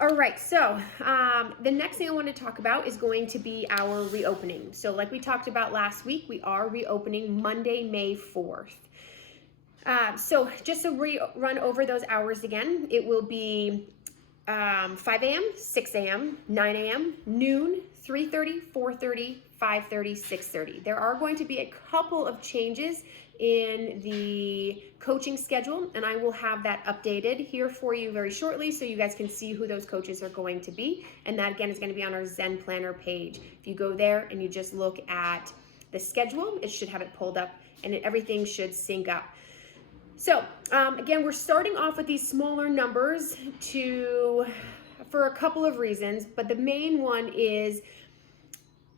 All right, so the next thing I want to talk about is going to be our reopening. So like we talked about last week, we are reopening Monday, May 4th. So just to run over those hours again, it will be 5 a.m., 6 a.m., 9 a.m., noon, 3:30, 4:30, 5:30, 6:30. There are going to be a couple of changes in the coaching schedule, and I will have that updated here for you very shortly so you guys can see who those coaches are going to be. And that again is going to be on our Zen Planner page. If you go there and you just look at the schedule, it should have it pulled up and everything should sync up. So again, we're starting off with these smaller numbers for a couple of reasons, but the main one is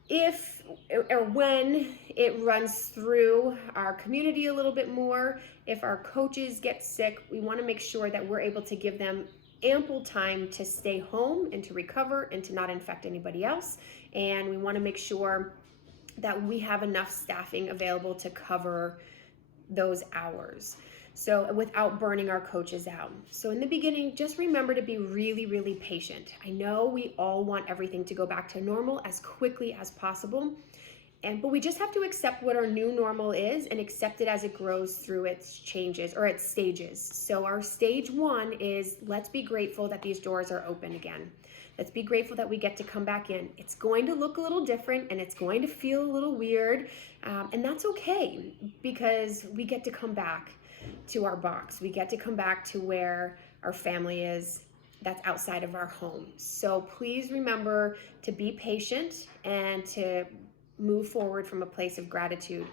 if or when it runs through our community a little bit more, if our coaches get sick, we want to make sure that we're able to give them ample time to stay home and to recover and to not infect anybody else. And we want to make sure that we have enough staffing available to cover those hours. So without burning our coaches out. So in the beginning, just remember to be really, really patient. I know we all want everything to go back to normal as quickly as possible. But we just have to accept what our new normal is and accept it as it grows through its changes or its stages. So our stage one is let's be grateful that these doors are open again. Let's be grateful that we get to come back in. It's going to look a little different and it's going to feel a little weird. And that's okay because we get to come back to our box. We get to come back to where our family is that's outside of our home. So please remember to be patient and to move forward from a place of gratitude.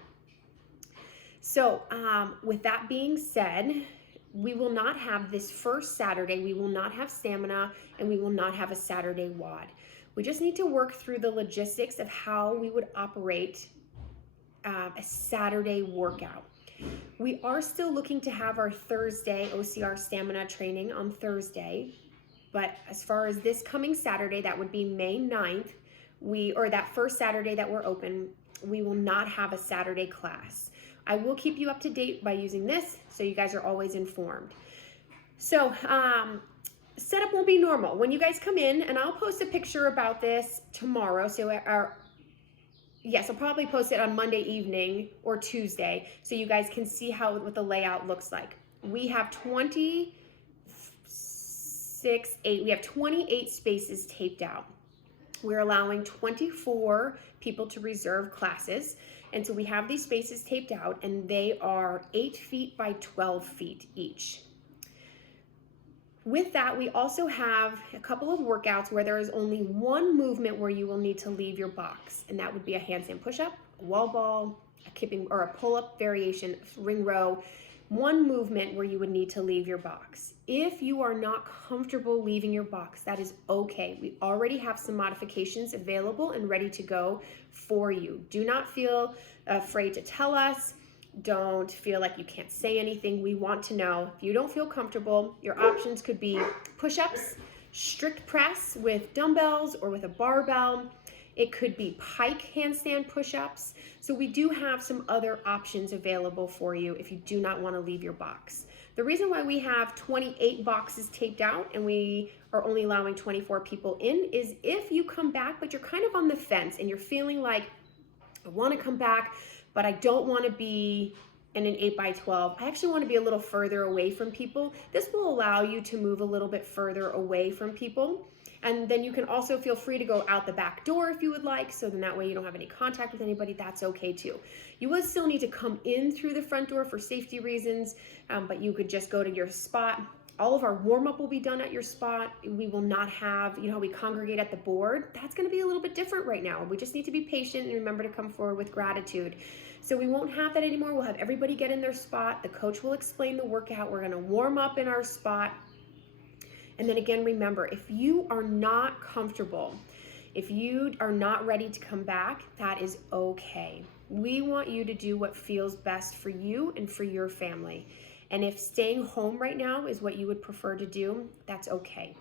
So with that being said, we will not have this first Saturday, we will not have stamina, and we will not have a Saturday WOD. We just need to work through the logistics of how we would operate a Saturday workout. We are still looking to have our Thursday OCR stamina training on Thursday, but as far as this coming Saturday, that would be May 9th, or that first Saturday that we're open, we will not have a Saturday class. I will keep you up to date by using this so you guys are always informed. So setup won't be normal. When you guys come in, and I'll post a picture about this tomorrow, so I'll probably post it on Monday evening or Tuesday so you guys can see what the layout looks like. We have 28 spaces taped out. We're allowing 24 people to reserve classes. And so we have these spaces taped out and they are 8 feet by 12 feet each. With that, we also have a couple of workouts where there is only one movement where you will need to leave your box, and that would be a handstand push-up, a wall ball, a kipping or a pull-up variation, ring row, one movement where you would need to leave your box. If you are not comfortable leaving your box, that is okay. We already have some modifications available and ready to go for you. Do not feel afraid to tell us. Don't feel like you can't say anything. We want to know. If you don't feel comfortable, your options could be push-ups, strict press with dumbbells or with a barbell. It could be pike handstand push-ups. So we do have some other options available for you if you do not want to leave your box. The reason why we have 28 boxes taped out and we are only allowing 24 people in is if you come back, but you're kind of on the fence and you're feeling like, I want to come back, but I don't want to be in an 8x12. I actually want to be a little further away from people. This will allow you to move a little bit further away from people. And then you can also feel free to go out the back door if you would like. So then that way you don't have any contact with anybody. That's okay too. You would still need to come in through the front door for safety reasons, but you could just go to your spot. All of our warm-up will be done at your spot. We will not have, how we congregate at the board. That's going to be a little bit different right now. We just need to be patient and remember to come forward with gratitude. So we won't have that anymore. We'll have everybody get in their spot. The coach will explain the workout. We're going to warm up in our spot. And then again, remember, if you are not comfortable, if you are not ready to come back, that is okay. We want you to do what feels best for you and for your family. And if staying home right now is what you would prefer to do, that's okay.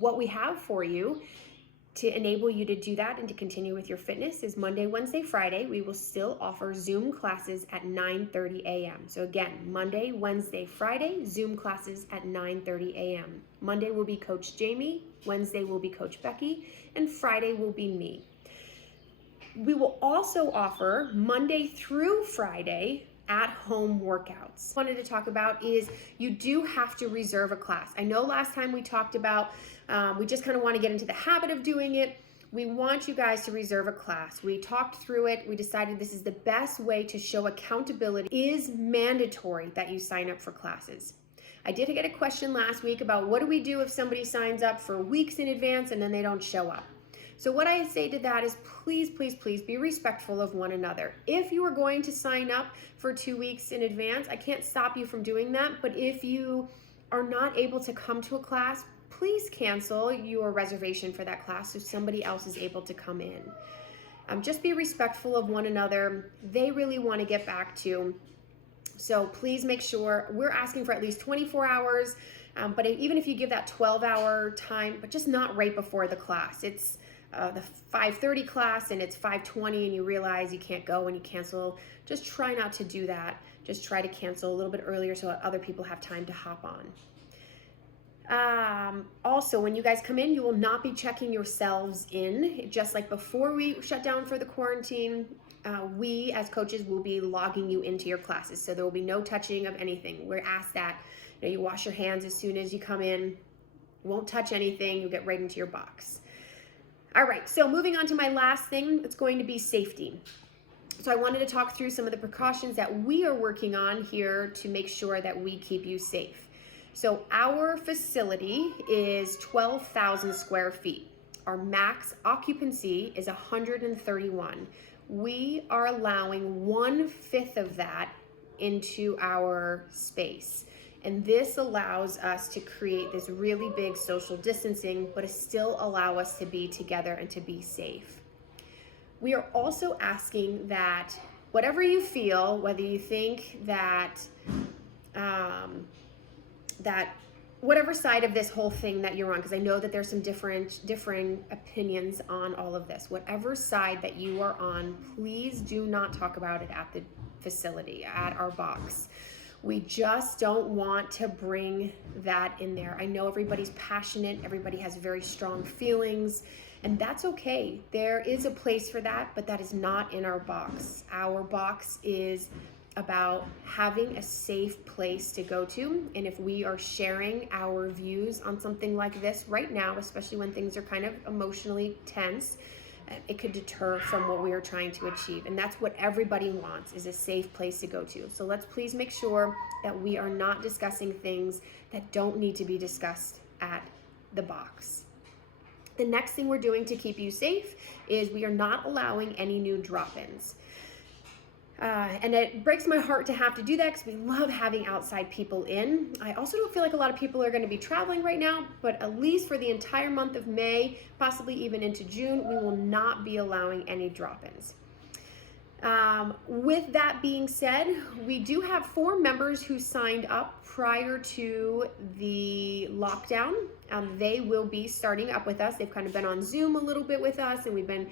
What we have for you To enable you to do that and to continue with your fitness is Monday, Wednesday, Friday. We will still offer Zoom classes at 9:30 a.m. So again, Monday, Wednesday, Friday, Zoom classes at 9:30 a.m. Monday will be Coach Jamie, Wednesday will be Coach Becky, and Friday will be me. We will also offer Monday through Friday at-home workouts. What I wanted to talk about is you do have to reserve a class. I know last time we talked about we just kind of want to get into the habit of doing it. We want you guys to reserve a class. We talked through it. We decided this is the best way to show accountability. It is mandatory that you sign up for classes. I did get a question last week about what do we do if somebody signs up for weeks in advance and then they don't show up. So what I say to that is please, please, please be respectful of one another. If you are going to sign up for 2 weeks in advance, I can't stop you from doing that. But if you are not able to come to a class, please cancel your reservation for that class so somebody else is able to come in. Just be respectful of one another. They really want to get back to. So please make sure, we're asking for at least 24 hours, but even if you give that 12-hour time, but just not right before the class. It's the 5:30 class and it's 5:20 and you realize you can't go and you cancel. Just try not to do that. Just try to cancel a little bit earlier so other people have time to hop on. Also, when you guys come in, you will not be checking yourselves in. Just like before we shut down for the quarantine, we as coaches will be logging you into your classes. So there will be no touching of anything. We're asked that you wash your hands as soon as you come in. You won't touch anything. You'll get right into your box. All right, so moving on to my last thing, it's going to be safety. So I wanted to talk through some of the precautions that we are working on here to make sure that we keep you safe. So our facility is 12,000 square feet. Our max occupancy is 131. We are allowing 1/5 of that into our space. And this allows us to create this really big social distancing, but it still allow us to be together and to be safe. We are also asking that whatever you feel, whether you think that whatever side of this whole thing that you're on, because I know that there's some different opinions on all of this, whatever side that you are on, please do not talk about it at the facility, at our box. We just don't want to bring that in there. I know everybody's passionate, everybody has very strong feelings, and that's okay. There is a place for that, but that is not in our box. Our box is about having a safe place to go to, and if we are sharing our views on something like this right now, especially when things are kind of emotionally tense, it could deter from what we are trying to achieve. And that's what everybody wants, is a safe place to go to. So let's please make sure that we are not discussing things that don't need to be discussed at the box. The next thing we're doing to keep you safe is we are not allowing any new drop-ins. And it breaks my heart to have to do that because we love having outside people in. I also don't feel like a lot of people are going to be traveling right now, but at least for the entire month of May, possibly even into June, we will not be allowing any drop-ins. With that being said, we do have 4 members who signed up prior to the lockdown. They will be starting up with us. They've kind of been on Zoom a little bit with us, and we've been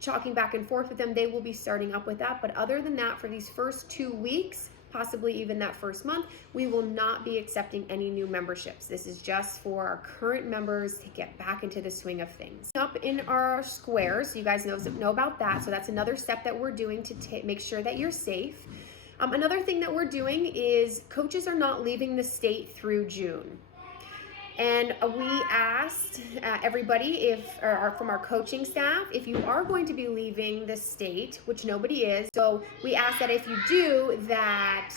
talking back and forth with them. They will be starting up with that. But other than that, for these first 2 weeks, possibly even that first month, we will not be accepting any new memberships. This is just for our current members to get back into the swing of things. Up in our squares, so you guys know about that. So that's another step that we're doing to make sure that you're safe. Another thing that we're doing is coaches are not leaving the state through June. And we asked everybody from our coaching staff, if you are going to be leaving the state, which nobody is, so we asked that if you do, that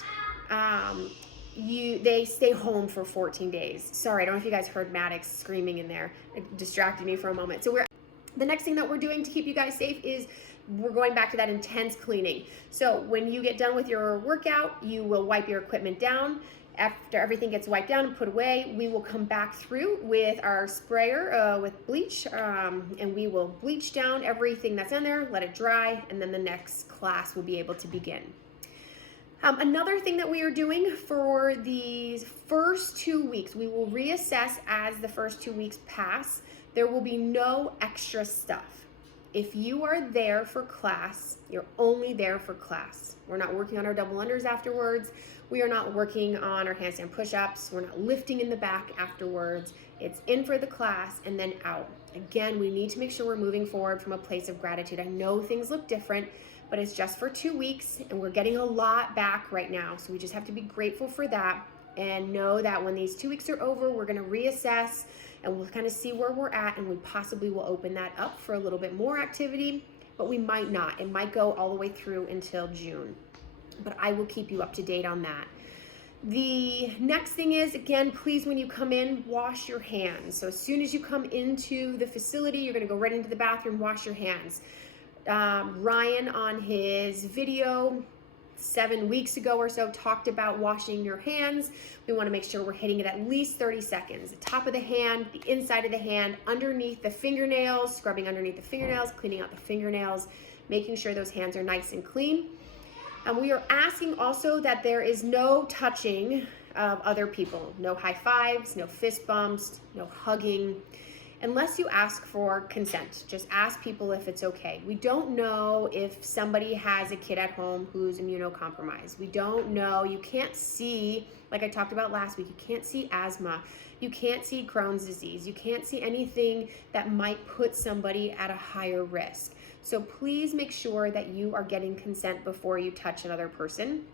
they stay home for 14 days. Sorry, I don't know if you guys heard Maddox screaming in there. It distracted me for a moment. So the next thing that we're doing to keep you guys safe is we're going back to that intense cleaning. So when you get done with your workout, you will wipe your equipment down. After everything gets wiped down and put away, we will come back through with our sprayer with bleach, and we will bleach down everything that's in there, let it dry, and then the next class will be able to begin. Another thing that we are doing for these first 2 weeks, we will reassess as the first 2 weeks pass. There will be no extra stuff. If you are there for class, you're only there for class. We're not working on our double unders afterwards. We are not working on our handstand push-ups. We're not lifting in the back afterwards. It's in for the class and then out. Again, we need to make sure we're moving forward from a place of gratitude. I know things look different, but it's just for 2 weeks and we're getting a lot back right now. So we just have to be grateful for that and know that when these 2 weeks are over, we're gonna reassess and we'll kind of see where we're at, and we possibly will open that up for a little bit more activity, but we might not. It might go all the way through until June, but I will keep you up to date on that. The next thing is, again, please, when you come in, wash your hands. So as soon as you come into the facility, you're gonna go right into the bathroom, wash your hands. Ryan on his video 7 weeks ago or so talked about washing your hands. We want to make sure we're hitting it at least 30 seconds. The top of the hand, the inside of the hand, underneath the fingernails, scrubbing underneath the fingernails, cleaning out the fingernails, making sure those hands are nice and clean. And we are asking also that there is no touching of other people, no high fives, no fist bumps, no hugging, unless you ask for consent. Just ask people if it's okay. We don't know if somebody has a kid at home who's immunocompromised. We don't know. You can't see, like I talked about last week, you can't see asthma. You can't see Crohn's disease. You can't see anything that might put somebody at a higher risk. So please make sure that you are getting consent before you touch another person,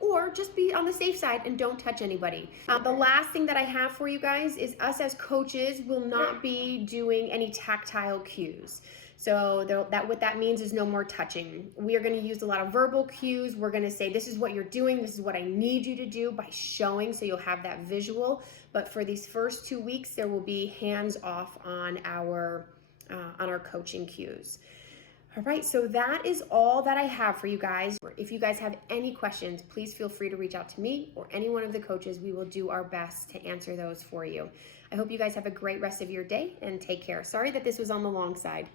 or just be on the safe side and don't touch anybody. The last thing that I have for you guys is us as coaches will not be doing any tactile cues. So what that means is no more touching. We are going to use a lot of verbal cues. We're going to say, this is what you're doing. This is what I need you to do, by showing, so you'll have that visual. But for these first 2 weeks, there will be hands off on our coaching cues. All right, so that is all that I have for you guys. If you guys have any questions, please feel free to reach out to me or any one of the coaches. We will do our best to answer those for you. I hope you guys have a great rest of your day and take care. Sorry that this was on the long side.